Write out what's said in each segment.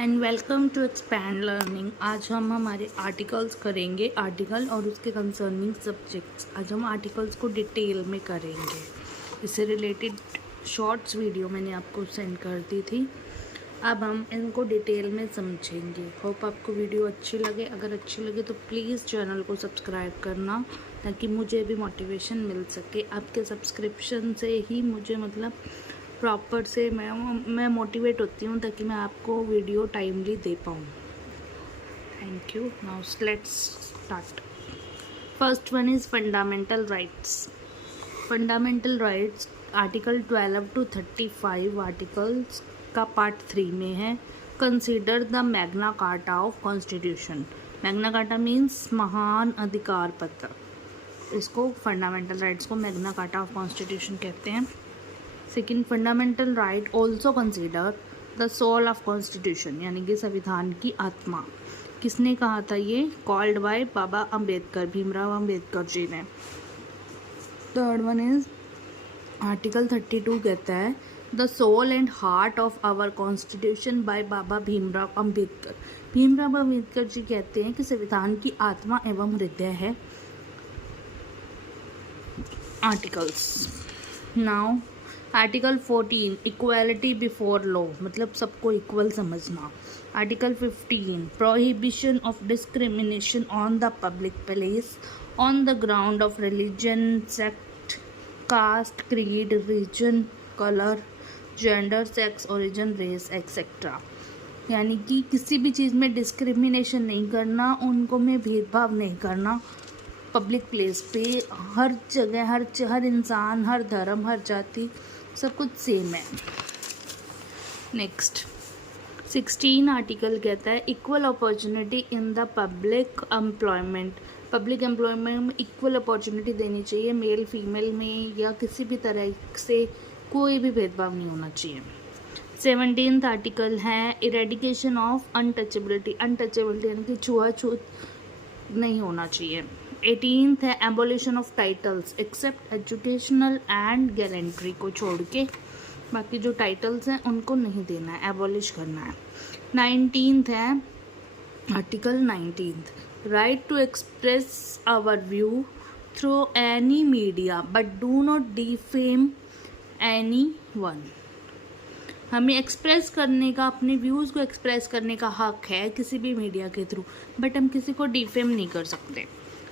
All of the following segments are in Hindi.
And welcome to expand learning. आज हम हमारे आर्टिकल्स करेंगे, आर्टिकल और उसके कंसर्निंग सब्जेक्ट्स। आज हम आर्टिकल्स को डिटेल में करेंगे। इससे रिलेटेड शॉर्ट्स वीडियो मैंने आपको सेंड कर दी थी। अब हम इनको डिटेल में समझेंगे। होप आपको वीडियो अच्छी लगे। अगर अच्छी लगे तो प्लीज़ चैनल को सब्सक्राइब करना, ताकि मुझे भी मोटिवेशन मिल सके। आपके सब्सक्रिप्शन से ही मुझे प्रॉपर से मैं मोटिवेट होती हूँ, ताकि मैं आपको वीडियो टाइमली दे पाऊँ। Thank you. Now let's start. First one is fundamental rights. Fundamental rights article 12 to 35 articles का पार्ट 3 में है। Consider the Magna Carta of constitution. Magna Carta means महान अधिकार पत्र। इसको फंडामेंटल राइट्स को मैग्ना कार्टा ऑफ कॉन्स्टिट्यूशन कहते हैं। Second, fundamental right also consider the soul of constitution, यानी कि संविधान की आत्मा। किसने कहा था ये? कॉल्ड बाय बाबा अम्बेडकर, भीमराव अम्बेडकर जी ने। थर्ड वन इज आर्टिकल 32 कहता है the soul and heart of our constitution by Baba Bhimrao Ambedkar. Bhimrao Ambedkar ji कहते हैं कि संविधान की आत्मा एवं हृदय है articles. Now article 14 equality before law, मतलब सबको इक्वल समझना। Article 15 prohibition of discrimination on the public place on the ground of religion, sect, caste, creed, region, colour, gender, sex, origin, race etcetera. यानी कि किसी भी चीज़ में डिस्क्रिमिनेशन नहीं करना, उनको में भेदभाव नहीं करना। पब्लिक प्लेस पे हर जगह हर इंसान, हर धर्म, हर जाति, सब कुछ सेम है। नेक्स्ट 16 आर्टिकल कहता है equal opportunity in the public employment. Public employment में इक्वल अपॉर्चुनिटी देनी चाहिए, मेल फीमेल में या किसी भी तरह से कोई भी भेदभाव नहीं होना चाहिए। 17th आर्टिकल है इरेडिकेशन ऑफ अनटचेबिलिटी। अनटचेबिलिटी यानी कि छुआछूत नहीं होना चाहिए। 18th है abolition of titles except educational and gallantry को छोड़ के बाकी जो टाइटल्स हैं उनको नहीं देना है, एबॉलिश करना है। 19th है article 19th right to express our view through any media but do not defame anyone. हमें एक्सप्रेस करने का, अपने व्यूज़ को एक्सप्रेस करने का हक है किसी भी मीडिया के थ्रू, बट हम किसी को डिफेम नहीं कर सकते।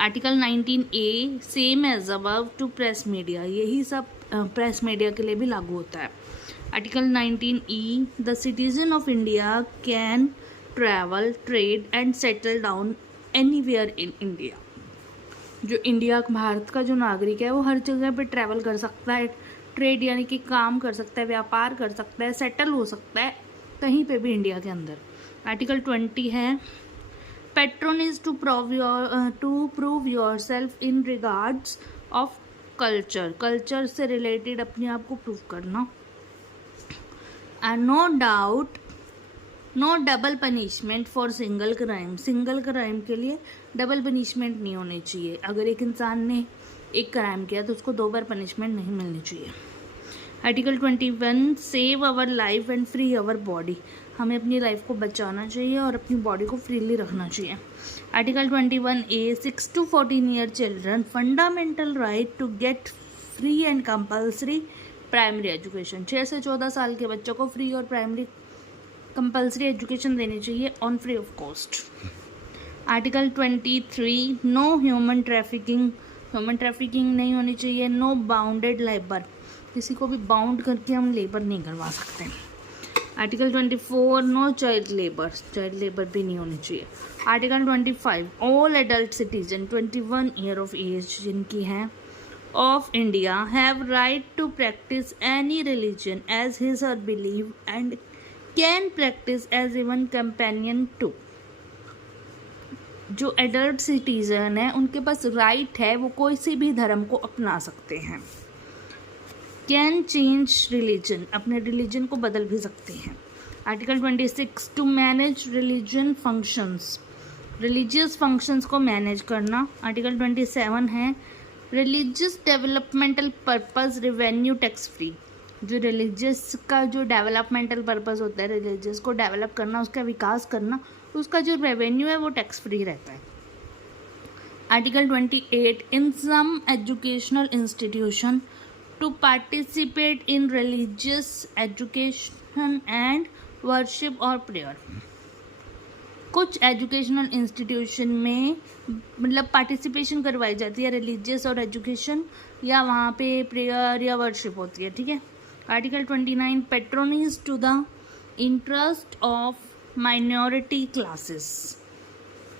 Article 19A same as above to press media, यही सब प्रेस मीडिया के लिए भी लागू होता है। Article 19E the citizen of India can travel, trade and settle down anywhere in India. जो इंडिया, भारत का जो नागरिक है वो हर जगह पे ट्रैवल कर सकता है, ट्रेड यानी कि काम कर सकता है, व्यापार कर सकता है, सेटल हो सकता है कहीं पे भी इंडिया के अंदर। आर्टिकल 20 है patronage to prove yourself in regards of culture. Culture से रिलेटेड अपने आप को प्रूव करना। And no doubt no double punishment for single crime. Single crime के लिए डबल पनिशमेंट नहीं होनी चाहिए। अगर एक इंसान ने एक क्राइम किया तो उसको 2 बार पनिशमेंट नहीं मिलनी चाहिए। Article 21 save our life and free our body. हमें अपनी लाइफ को बचाना चाहिए और अपनी बॉडी को फ्रीली रखना चाहिए। Article 21A 6 to 14 year children fundamental right to get free and compulsory primary education. 6 से 14 साल के बच्चों को फ्री और प्राइमरी कंपल्सरी एजुकेशन देनी चाहिए on free of cost. Article 23 no human trafficking. Human trafficking नहीं होनी चाहिए। नो बाउंडेड लेबर, किसी को भी बाउंड करके हम लेबर नहीं करवा सकते। Article 24 no child labour, child labour भी नहीं होनी चाहिए। Article 25 all adult citizen 21 year of age जिनकी हैं of India have right to practice any religion as his or believe and can practice as even companion to. जो एडल्ट सिटीजन है उनके पास राइट है, वो कोई से भी धर्म को अपना सकते हैं। कैन चेंज रिलीजन, अपने रिलीजन को बदल भी सकते हैं। Article 26 to manage religion functions, religious functions को मैनेज करना। आर्टिकल 27 है religious developmental purpose revenue tax free. जो रिलीजियस का जो डेवलपमेंटल पर्पस होता है, रिलीजियस को डेवलप करना, उसका विकास करना, उसका जो रेवेन्यू है वो टैक्स फ्री रहता है। Article 28, in some educational institution to participate in religious education and worship और प्रेयर। कुछ एजुकेशनल इंस्टीट्यूशन में मतलब पार्टिसिपेशन करवाई जाती है रिलीजियस और एजुकेशन, या वहाँ पे प्रेयर या वर्शिप होती है, ठीक है। Article 29, patronage to the interest of minority classes,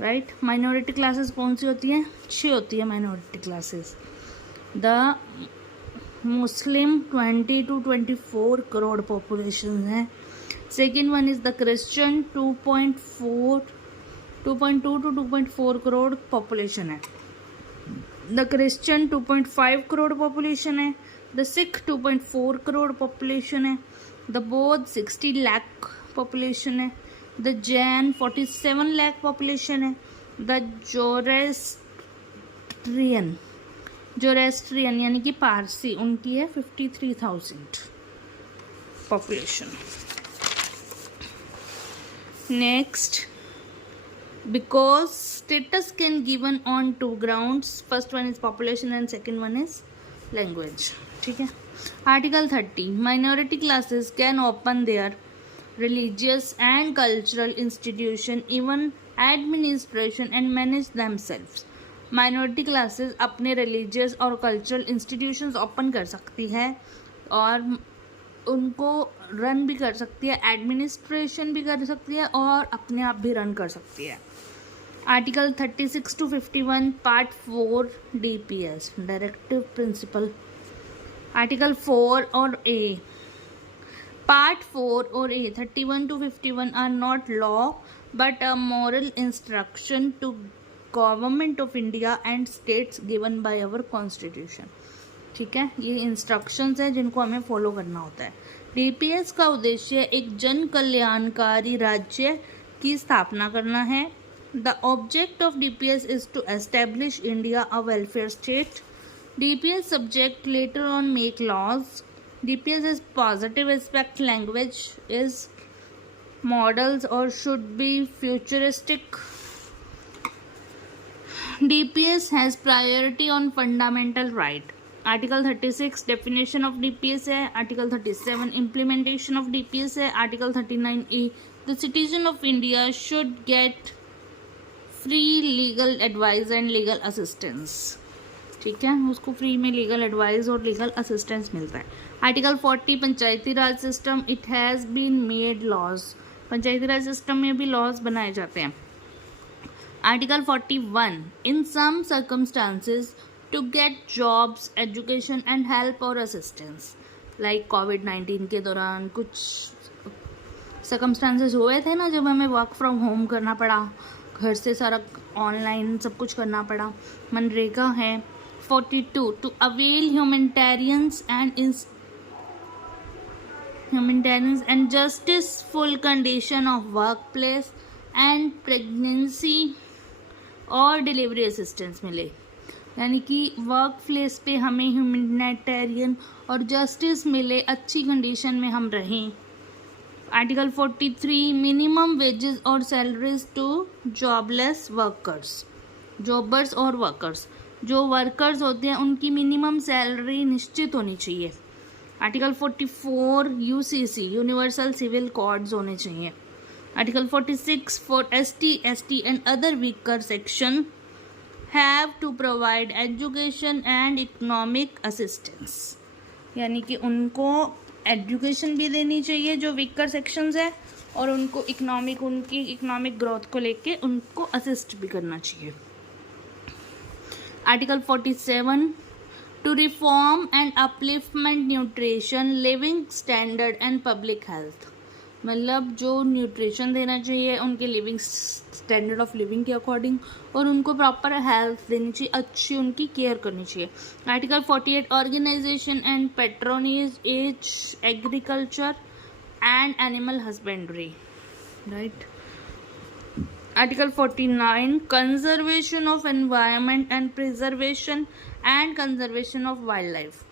right. Minority classes कौन सी होती हैं? 6 होती है minority classes. The Muslim 20 to 24 crore population है। Second one is the Christian 2.2 to 2.4 crore population है। द क्रिश्चियन 2.5 करोड़ पॉपुलेशन है। द सिख 2.4 करोड़ पॉपुलेशन है। द बौद्ध 60 लाख पॉपुलेशन है। द जैन 47 लाख पॉपुलेशन है। द जोरेस्ट्रियन यानी कि पारसी, उनकी है 53,000 population. Next, because status can given on 2 grounds, first one is population and second one is language, ठीक है। Article 30, minority classes can open their religious and cultural institution, even administration and manage themselves। minority classes अपने religious और cultural institutions open कर सकती है और उनको रन भी कर सकती है, एडमिनिस्ट्रेशन भी कर सकती है और अपने आप भी रन कर सकती है। Article 36 to 51 part 4 DPS directive principle. Article 4 और A, पार्ट 4 और A 31 to 51 are not law but a moral instruction to government of India and states given by our constitution, ठीक है। ये इंस्ट्रक्शंस हैं जिनको हमें फॉलो करना होता है। डीपीएस का उद्देश्य एक जन कल्याणकारी राज्य की स्थापना करना है। The object of DPS is to establish India a welfare state. DPS subject later on make laws. DPS is positive aspect, language is models और should be futuristic. DPS has priority on fundamental right. Article 36 definition of DPS है। आर्टिकल 37 इम्प्लीमेंटेशन ऑफ डीपीएस है। Article 39 A, the citizen of India should get free legal advice and legal assistance, ठीक है, उसको फ्री में लीगल एडवाइस और लीगल असिस्टेंस मिलता है। Article 40 Panchayati Raj system, it has been made laws. Panchayati Raj system में भी लॉज बनाए जाते हैं। Article 41 in some circumstances to get jobs, education and help or assistance, like COVID-19 के दौरान कुछ circumstances हुए थे ना जब हमें वर्क फ्रॉम होम करना पड़ा, घर से सारा ऑनलाइन सब कुछ करना पड़ा। मनरेगा है। 42 to avail humanitarians and justiceful condition of workplace and pregnancy और डिलीवरी असिस्टेंस मिले, यानी कि वर्क प्लेस पे हमें ह्यूमैनिटेरियन और जस्टिस मिले, अच्छी कंडीशन में हम रहें। आर्टिकल 43 मिनिमम वेजेस और salaries to jobless workers, jobbers और वर्कर्स, जो वर्कर्स होते हैं उनकी मिनिमम सैलरी निश्चित होनी चाहिए। Article 44 UCC universal civil codes होने चाहिए। Article 46 for ST and other weaker section have to provide education and economic assistance, यानी कि उनको एजुकेशन भी देनी चाहिए जो वीकर सेक्शंस है, और उनको उनकी इकोनॉमिक ग्रोथ को लेके उनको असिस्ट भी करना चाहिए। Article 47 to reform and upliftment nutrition living standard and public health, मतलब जो न्यूट्रिशन देना चाहिए उनके लिविंग स्टैंडर्ड ऑफ लिविंग के अकॉर्डिंग, और उनको प्रॉपर हेल्थ देनी चाहिए, अच्छी उनकी केयर करनी चाहिए। Article 48 organisation and patronage as agriculture and animal husbandry, right. Article 49 conservation of environment and preservation and conservation of wildlife,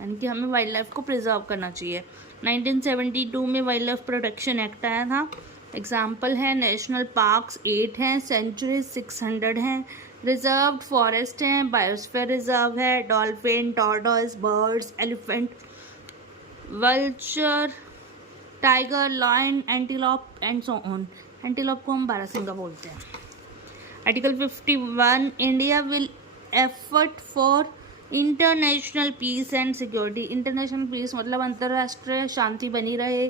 यानी कि हमें वाइल्ड लाइफ को प्रिजर्व करना चाहिए। 1972 में वाइल्ड लाइफ प्रोटेक्शन एक्ट आया था। एग्जाम्पल है नेशनल पार्क्स 8 हैं, सेंचुरीज 600 हैं, रिजर्व्ड फॉरेस्ट हैं, बायोस्फीयर रिजर्व है, dolphin, tortoise, birds, elephant, vulture, tiger, lion, antelope and so on. Antelope को हम बारहसिंगा बोलते हैं। Article 51 India will effort for international peace and security. International peace मतलब अंतर्राष्ट्रीय शांति बनी रहे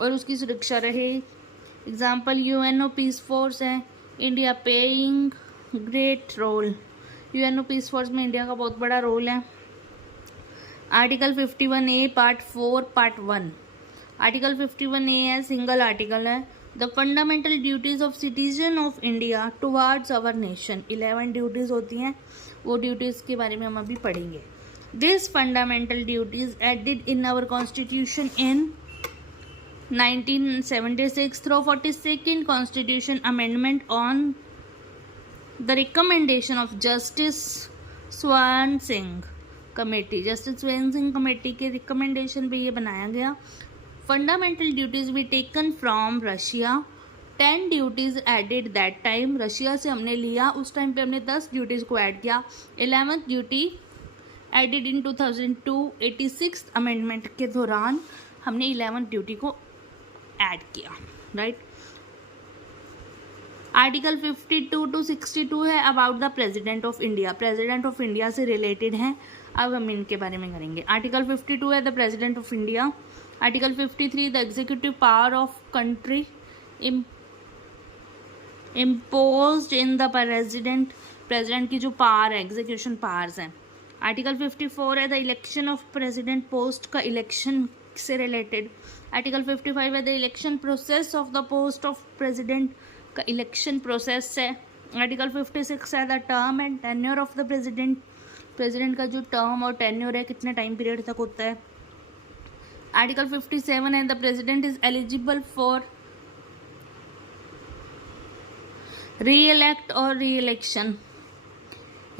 और उसकी सुरक्षा रहे। एग्जाम्पल यूएनओ पीस फोर्स है, India paying great role. UNO peace force में इंडिया का बहुत बड़ा रोल है। Article 51A part 4 part 1। Article 51A है, सिंगल आर्टिकल है। The fundamental duties of citizen of India towards our nation. 11 duties होती हैं, वो ड्यूटीज के बारे में हम अभी पढ़ेंगे। This fundamental duties added in our constitution in 1976 through 42nd constitution amendment on the recommendation of justice Swaran Singh committee. Justice Swaran Singh committee के रिकमेंडेशन पे ये बनाया गया। फंडामेंटल ड्यूटीज भी taken from Russia. 10 duties added that time. Russia से हमने लिया, उस टाइम पे हमने 10 ड्यूटीज को ऐड किया। 11th duty added in 2002 86th amendment के दौरान हमने 11th ड्यूटी को ऐड किया, राइट। आर्टिकल 52 to 62 है about the president of India. President of India से रिलेटेड हैं, अब हम इनके बारे में करेंगे। आर्टिकल 52 है the president of India. Article 53 the executive power of country imposed in the president. President की जो पावर है, एग्जीक्यूशन पावर्स हैं। आर्टिकल 54 है the election of president, post का इलेक्शन से रिलेटेड। आर्टिकल 55 है the election process of the post of president, का इलेक्शन प्रोसेस है। आर्टिकल 56 है the term and tenure of the president. President का जो टर्म और टेन्योर है, कितने टाइम पीरियड तक होता है। आर्टिकल 57 है the president is eligible for री इलेक्ट और री इलेक्शन।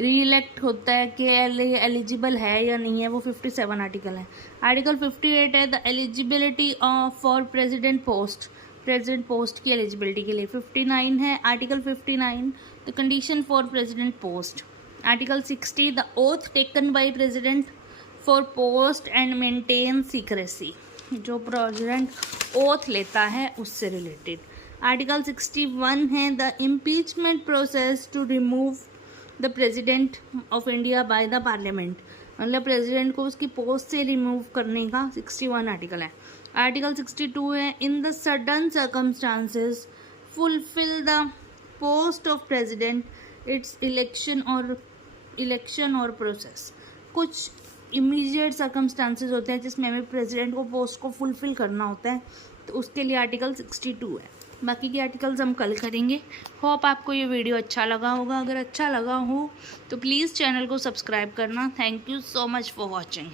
री इलेक्ट होता है कि एलिजिबल है या नहीं है, वो 57 आर्टिकल है। आर्टिकल 58 है the eligibility for president post, president post की एलिजिबिलिटी के लिए। 59 है article 59 the condition for president post. Article 60 the oath taken by president for post and maintain secrecy. जो प्रेसिडेंट ओथ लेता है उससे रिलेटेड। आर्टिकल 61 है the impeachment process to remove the president of India by the parliament. मतलब प्रेसिडेंट को उसकी पोस्ट से रिमूव करने का 61 आर्टिकल है। आर्टिकल 62 है in the sudden circumstances fulfil the post of president it's election और प्रोसेस। कुछ इमीडिएट सर्कमस्टांसेस होते हैं जिसमें हमें प्रेसिडेंट को पोस्ट को फुलफिल करना होता है, तो उसके लिए आर्टिकल 62 है। बाकी के आर्टिकल्स हम कल करेंगे। होप आपको ये वीडियो अच्छा लगा होगा। अगर अच्छा लगा हो तो प्लीज़ चैनल को सब्सक्राइब करना। Thank you so much for watching.